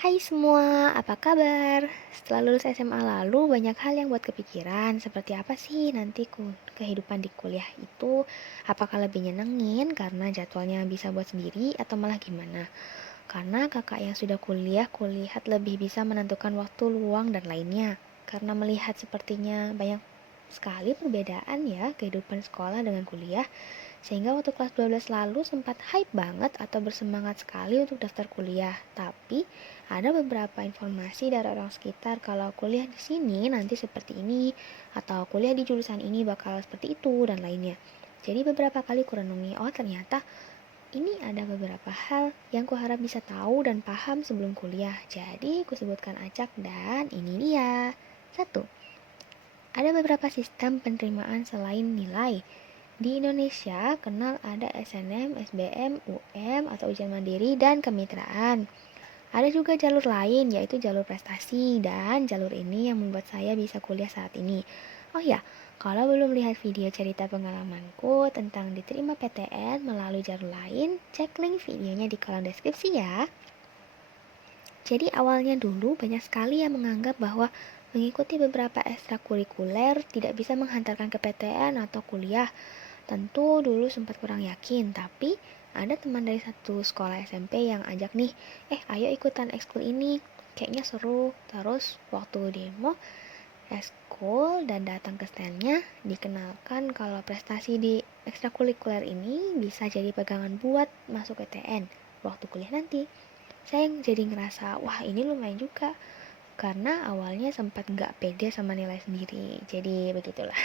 Hai semua, apa kabar? Setelah lulus SMA lalu, banyak hal yang buat kepikiran. Seperti apa sih nanti kehidupan di kuliah itu? Apakah lebih nyenengin karena jadwalnya bisa buat sendiri atau malah gimana? Karena kakak yang sudah kuliah, kulihat lebih bisa menentukan waktu luang dan lainnya. Karena melihat sepertinya banyak sekali perbedaan ya kehidupan sekolah dengan kuliah. Sehingga waktu kelas 12 lalu sempat hype banget atau bersemangat sekali untuk daftar kuliah. Tapi ada beberapa informasi dari orang sekitar kalau kuliah di sini nanti seperti ini atau kuliah di jurusan ini bakal seperti itu dan lainnya. Jadi beberapa kali kurenungi, oh ternyata ini ada beberapa hal yang kuharap bisa tahu dan paham sebelum kuliah. Jadi kusebutkan acak dan ini dia. Satu, ada beberapa sistem penerimaan selain nilai. Di Indonesia, kenal ada SNM, SBM, UM atau ujian mandiri dan kemitraan. Ada juga jalur lain, yaitu jalur prestasi, dan jalur ini yang membuat saya bisa kuliah saat ini. Oh ya, kalau belum lihat video cerita pengalamanku tentang diterima PTN melalui jalur lain, cek link videonya di kolom deskripsi ya. Jadi awalnya dulu banyak sekali yang menganggap bahwa mengikuti beberapa ekstrakurikuler tidak bisa menghantarkan ke PTN atau kuliah. Tentu dulu sempat kurang yakin, tapi ada teman dari satu sekolah SMP yang ajak nih, ayo ikutan ekskul ini, kayaknya seru. Terus waktu demo ekskul dan datang ke standnya, dikenalkan kalau prestasi di ekstrakurikuler ini bisa jadi pegangan buat masuk PTN waktu kuliah nanti. Saya jadi ngerasa, wah ini lumayan juga, karena awalnya sempat nggak pede sama nilai sendiri. Jadi begitulah.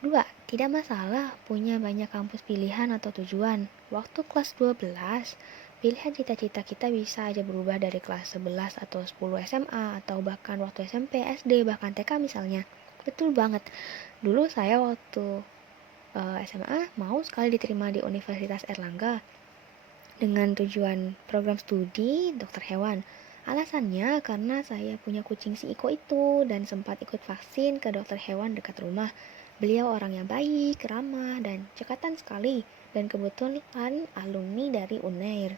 Dua, tidak masalah punya banyak kampus pilihan atau tujuan. Waktu kelas 12, pilihan cita-cita kita bisa aja berubah dari kelas 11 atau 10 SMA atau bahkan waktu SMP, SD, bahkan TK misalnya. Betul banget. Dulu saya waktu SMA mau sekali diterima di Universitas Erlangga dengan tujuan program studi dokter hewan. Alasannya karena saya punya kucing si Iko itu dan sempat ikut vaksin ke dokter hewan dekat rumah. Beliau orang yang baik, ramah, dan cekatan sekali, dan kebetulan alumni dari UNAIR.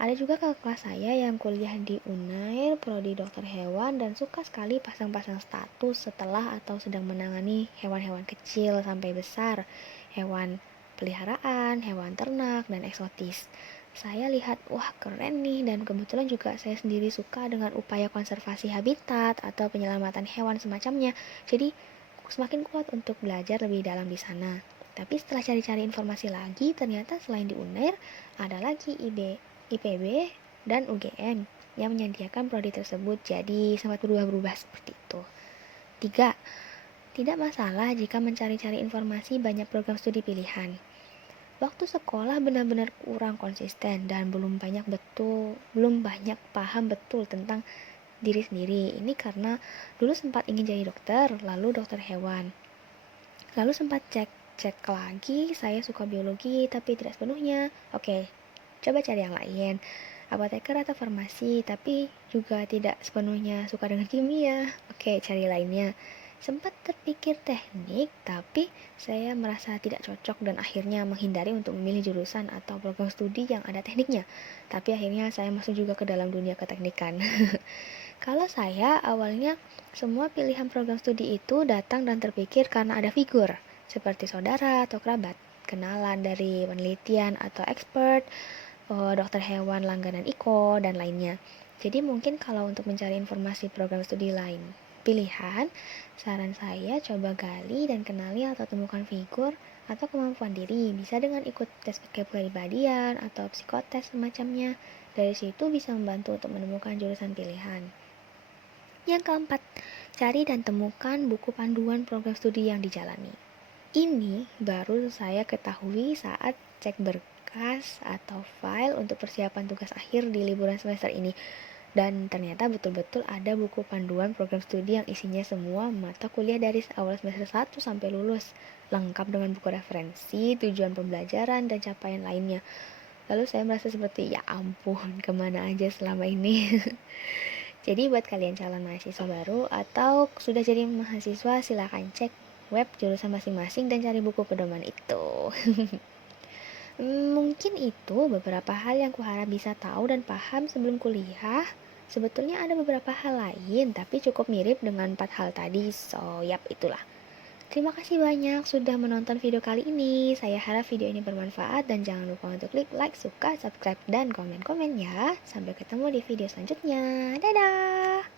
Ada juga kakak kelas saya yang kuliah di UNAIR, prodi dokter hewan, dan suka sekali pasang-pasang status setelah atau sedang menangani hewan-hewan kecil sampai besar, hewan peliharaan, hewan ternak, dan eksotis. Saya lihat, wah keren nih, dan kebetulan juga saya sendiri suka dengan upaya konservasi habitat atau penyelamatan hewan semacamnya. Jadi semakin kuat untuk belajar lebih dalam di sana. Tapi setelah cari-cari informasi lagi, ternyata selain di UNAIR, ada lagi IPB dan UGM yang menyediakan prodi tersebut, jadi sempat berubah-berubah seperti itu. Tiga, tidak masalah jika mencari-cari informasi banyak program studi pilihan. Waktu sekolah benar-benar kurang konsisten dan belum banyak paham betul tentang diri sendiri. Ini karena dulu sempat ingin jadi dokter, lalu dokter hewan. Lalu sempat cek lagi, saya suka biologi tapi tidak sepenuhnya. Oke, coba cari yang lain. Apoteker atau farmasi, tapi juga tidak sepenuhnya suka dengan kimia. Oke, cari lainnya. Sempat terpikir teknik, tapi saya merasa tidak cocok dan akhirnya menghindari untuk memilih jurusan atau program studi yang ada tekniknya. Tapi akhirnya saya masuk juga ke dalam dunia keteknikan. Kalau saya awalnya semua pilihan program studi itu datang dan terpikir karena ada figur, seperti saudara atau kerabat, kenalan dari penelitian atau expert, dokter hewan langganan Iko, dan lainnya. Jadi mungkin kalau untuk mencari informasi program studi lain pilihan, saran saya coba gali dan kenali atau temukan figur atau kemampuan diri. Bisa dengan ikut tes kepribadian atau psikotes semacamnya. Dari situ bisa membantu untuk menemukan jurusan pilihan. Yang keempat, cari dan temukan buku panduan program studi yang dijalani. Ini baru saya ketahui saat cek berkas atau file untuk persiapan tugas akhir di liburan semester ini. Dan ternyata betul-betul ada buku panduan program studi yang isinya semua mata kuliah dari awal semester 1 sampai lulus. Lengkap dengan buku referensi, tujuan pembelajaran, dan capaian lainnya. Lalu saya merasa seperti, ya ampun, kemana aja selama ini. Jadi buat kalian calon mahasiswa baru atau sudah jadi mahasiswa, silahkan cek web jurusan masing-masing dan cari buku pedoman itu. Mungkin itu beberapa hal yang kuharap bisa tahu dan paham sebelum kuliah. Sebetulnya ada beberapa hal lain, tapi cukup mirip dengan 4 hal tadi. So, yap, itulah. Terima kasih banyak sudah menonton video kali ini. Saya harap video ini bermanfaat dan jangan lupa untuk klik like, suka, subscribe, dan komen-komen ya. Sampai ketemu di video selanjutnya. Dadah!